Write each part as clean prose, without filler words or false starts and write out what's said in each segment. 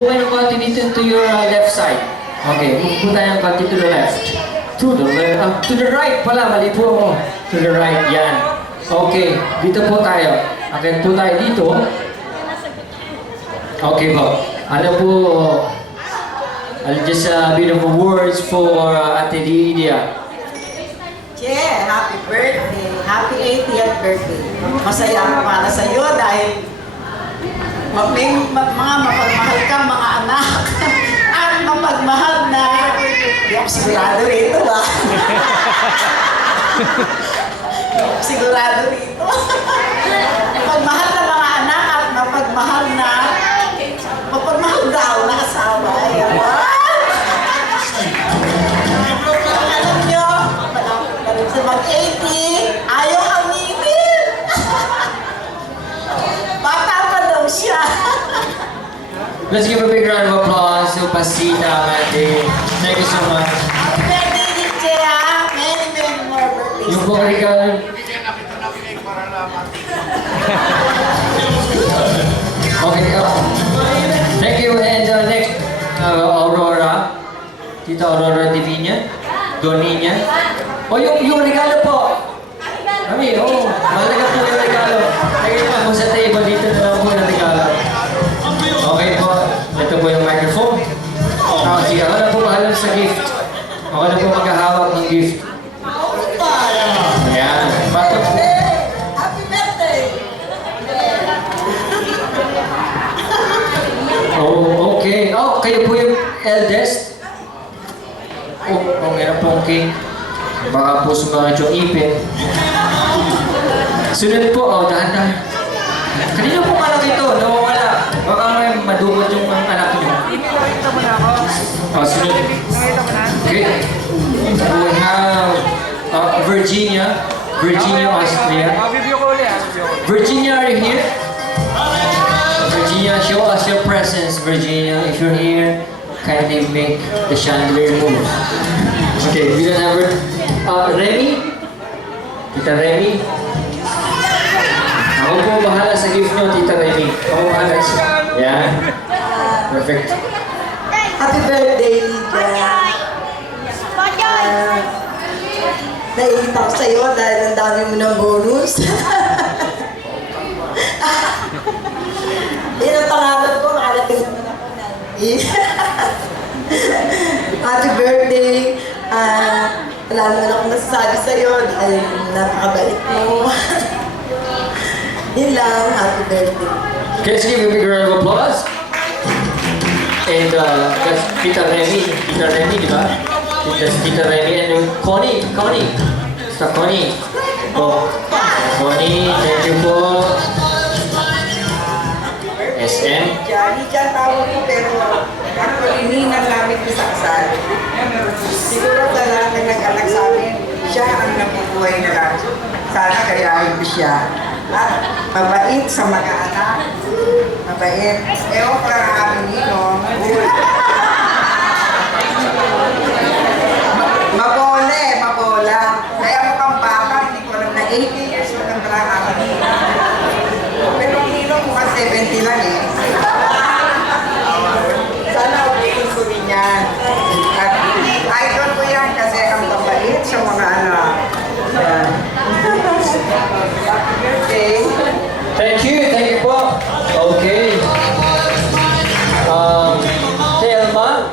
Move ng konti dito to your left side. Okay, move po tayo ng konti to the left. To the right pala, mali po ako. To the right, yan. Okay, dito po tayo. Okay po tayo dito. Okay po. Ano po, just a bit of words for Ate Lidia. Che, happy birthday. Happy 80th birthday. Masaya ako para sa iyo dahil mga mapagmahal kang mga anak at mapagmahal na hindi ako sigurado rito ba? Hindi ako sigurado rito. Mapagmahal na mga anak at mapagmahal daw na asawa. Ayan. Alam nyo, sa mag-80, ayaw aminin. Bata pa daw siya. Let's give a big round of applause to Pasita, Ate. Thank you so much. Happy birthday, Nietzsche, ha? Many more birthdays. Yung po regalo. Okay, thank you. And next, Aurora. Tita Aurora Divina. Doninya. O yung regalo po. Mami, malaga po yung regalo. Lagay pa po sa table dito na lang po yung regalo. Okay po. Ito po yung microphone. Sige, ako na po bahala sa gift. Ako na po maghahawak ng gift. Ayan. Batok po. Happy birthday! Oh, okay. Oh, kayo po yung eldest. Meron pong cake. Baka po sumakit yung ipin. Sunod po, dahan-dahan. Kanina po malaki ito, nawawala. Baka may madukot yung anak niyo. Sunod. Okay. We have Virginia. Virginia, Austria. Virginia, are you here? Virginia, show us your presence, Virginia. If you're here, kindly make the chandelier move. Okay, we don't have her. Remy? Tita Remy? Ako po bahala sa gift nyo, Tita Remy. Ako bahala siya. Yan. Perfect. Happy birthday, Lydia. Naiinit ako sa'yo dahil ang dami mo ng bonus. Yan ang pangalan ko, nakarating naman ako na. Happy birthday. Wala naman akong masasabi sa'yo dahil napakabait mo. Yun lang, happy birthday. Okay, let's give a big round of applause. And that's Tita Remy. Tita Remy, di ba? That's Tita Remy and Connie. Sa Connie. Connie, thank you po. SM. Lydia tawag ko pero actually ninang namin ko sa kasal. Siguro sa lahat na nag-anak sa amin, siya ang nabubuhay na lang. Sana kayahin ko siya. At mabait sa mga anak. Mabait. Ewan ko lang ang aming ninong. Mabola. Kaya mukhang bata, hindi ko alam na 80 years na lang pala ang aming ninong. Pero ang ninong mukhang 70 lang eh. Sana ulitin ko rin yan. At idol ko yan kasi ang mabait sa mga anak. Yan. Happy birthday. Thank you po. Okay.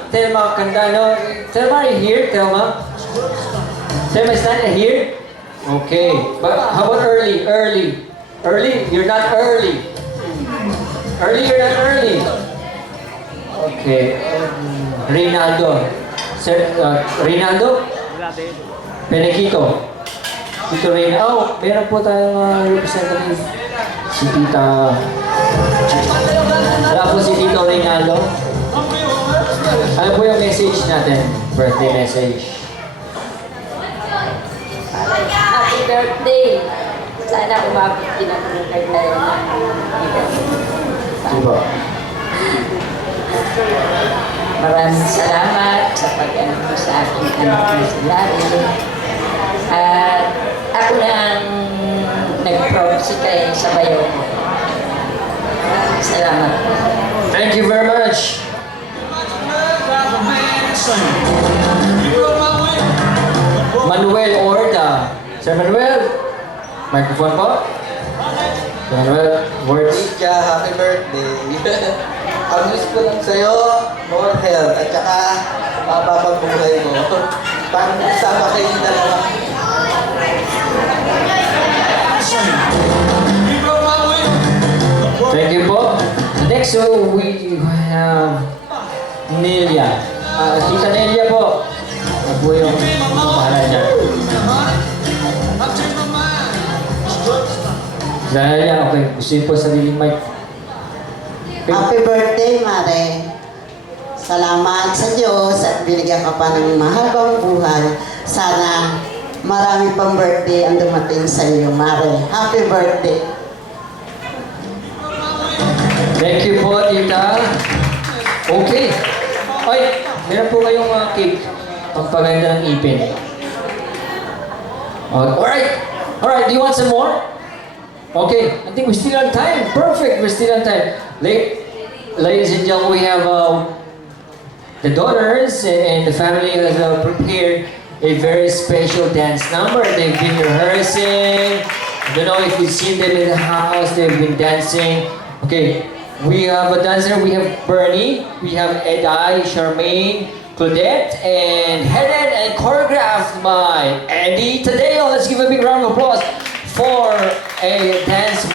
Telma Candano. Telma, are you here, Telma? Telma is not here? Okay. But how about early? Early? You're not early. You're not early. Okay. Reynaldo. Reynaldo? Penequito. Tito Reynaldo. Meron po tayong representative. Si Tita. Wala po si Tito Reynaldo. Ano po yung message natin? Birthday message. Happy birthday! Sana umabot din ako ng kagaya na. Diba? Maraming salamat sa pag-anak mo sa aking anak na si Larry. At ako na ang nag-promise kayo sa bayo ko. Salamat. Thank you very much. Manuel Orda. Sir Manuel, microphone po. Sir Manuel, words. Ika, happy birthday. Ang wish ko lang sa'yo, more health, at saka mapapagbuhay mo. Parang sama kayo yung dalawa. Thank you po. Next, we have Nelia. Tita Nelia po. Ano po yung pangalan niya? Tita Nelia, okay. Gusto niyo po sariling mic. Happy birthday, Mare. Salamat sa Diyos at binigyan ka pa ng mahabang buhay. Sana marami pang birthday ang dumating sa iyo, Mare. Happy birthday. Thank you po, Tita. Okay. Ay, meron po kayong cake. Pampaganda ng ipin. Alright. Alright, do you want some more? Okay, I think we're still on time. Perfect, we're still on time. Ladies and gentlemen, we have the daughters and the family has prepared a very special dance number. They've been rehearsing. I don't know if you've seen them in the house. They've been dancing. Okay, we have a dancer. We have Bernie. We have Edai, Charmaine, Claudette, and headed and choreographed by Andy Tadeo. Let's give a big round of applause for a dance